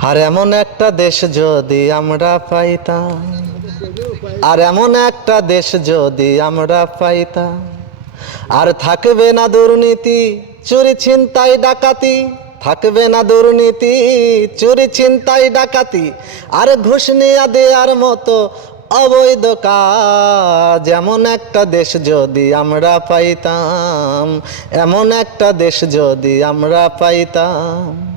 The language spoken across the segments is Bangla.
আর এমন একটা দেশ যদি আমরা পাইতাম, আর এমন একটা দেশ যদি আমরা পাইতাম, আর থাকবে না দুর্নীতি, চুরি ছিনতাই ডাকাতি, থাকবে না দুর্নীতি, চুরি ছিনতাই ডাকাতি, আর ঘুষ নিয়ে দেওয়ার মতো অবৈধ কাজ, এমন একটা দেশ যদি আমরা পাইতাম, এমন একটা দেশ যদি আমরা পাইতাম।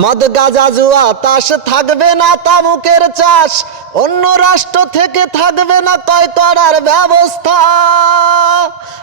মদ গাজা জুয়া তাস থাকবে না তামুকের চাষ। অন্য রাষ্ট্র থেকে থাকবে না কয় করার ব্যবস্থা।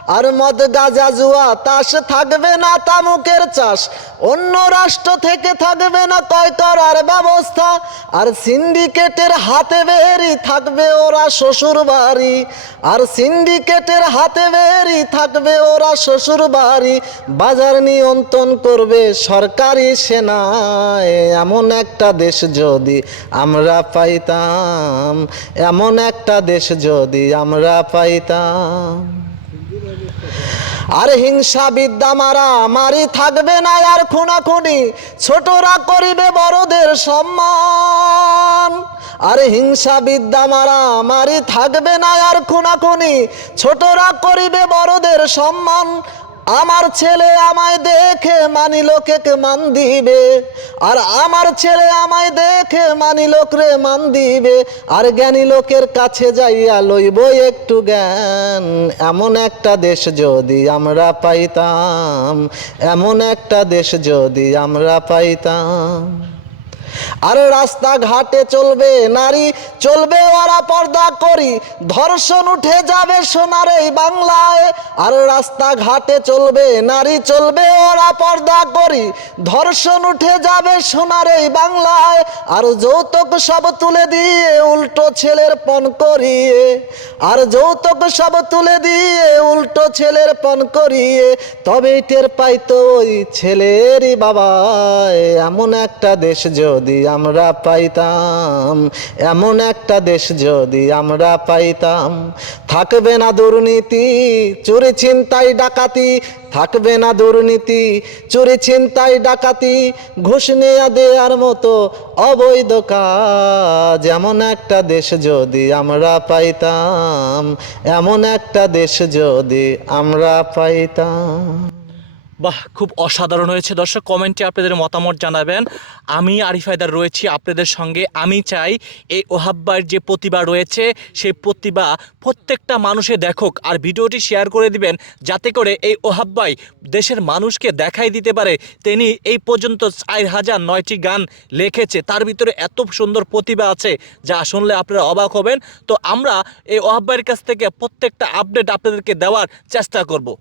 আর মদ গাজা জুয়া তাস থাকবে না তামুকের চাষ। অন্য রাষ্ট্র থেকে থাকবে না কয় করার ব্যবস্থা। আর সিন্ডিকেটের হাতে বেরি থাকবে ওরা শ্বশুর বাড়ি। আর সিন্ডিকেটের হাতে বেরি থাকবে ওরা শ্বশুর বাড়ি। বাজার নিয়ন্ত্রণ করবে সরকারি সেনায়। এমন একটা দেশ যদি আমরা পাইতাম, এমন একটা দেশ যদি আমরা পাইতাম। আর হিংসা বিদ্যা মারা, মারি থাকবে না আর খুনা খুনি ছোটরা করিবে বড়দের সম্মান। আর হিংসা বিদ্যা মারা, মারি থাকবে না আর খুনা খুনি ছোটরা করিবে বড়দের সম্মান। আমার ছেলে আমায় দেখে মানি লোকে মান দিবে? আর আমার ছেলে আমায় দেখে মানি লোকরে মান দিবে? আর জ্ঞানী লোকের কাছে যাইয়া লইব একটু জ্ঞান। এমন একটা দেশ যদি আমরা পাইতাম, এমন একটা দেশ যদি আমরা পাইতাম। আর রাস্তাঘাটে চলবে নারী, চলবে ওরা পর্দা করি। ধর্ষণ উঠে যাবে সোনার এই বাংলায়। আর রাস্তাঘাটে চলবে নারী, চলবে ওরা পর্দা করি। ধর্ষণ উঠে যাবে সোনার এই বাংলায়। আর যৌতুক সব তুলে দিয়ে উল্টো ছেলের পণ করিয়ে। আর যৌতুক সব তুলে দিয়ে উল্টো ছেলের পণ করিয়ে। তবেই টের পাইতো ওই ছেলেরই বাবা। এমন একটা দেশ যদি আমরা পাইতাম, এমন একটা দেশ যদি আমরা পাইতাম। থাকবে না দুর্নীতি, চুরি ছিনতাই ডাকাতি। থাকবে না দুর্নীতি, চুরি চিন্তাই ডাকাতি। ঘুষ নেয়া দেওয়ার মতো অবৈধ কাজ। এমন একটা দেশ যদি আমরা পাইতাম, এমন একটা দেশ যদি আমরা পাইতাম। বাহ, খুব অসাধারণ হয়েছে। দর্শক কমেন্টে আপনাদের মতামত জানাবেন। আমি আরিফায়দার রয়েছি আপনাদের সঙ্গে। আমি চাই এই ওহাব্বার যে প্রতিভা রয়েছে, সেই প্রতিভা প্রত্যেকটা মানুষে দেখুক আর ভিডিওটি শেয়ার করে দিবেন যাতে করে এই ওহাব্বাই দেশের মানুষকে দেখাই দিতে পারে। তিনি এই পর্যন্ত চার হাজার নয়টি গান লিখেছে। তার ভিতরে এত সুন্দর প্রতিভা আছে যা শুনলে আপনারা অবাক হবেন। তো আমরা এই ওহাব্বাইয়ের কাছ থেকে প্রত্যেকটা আপডেট আপনাদেরকে দেওয়ার চেষ্টা করব।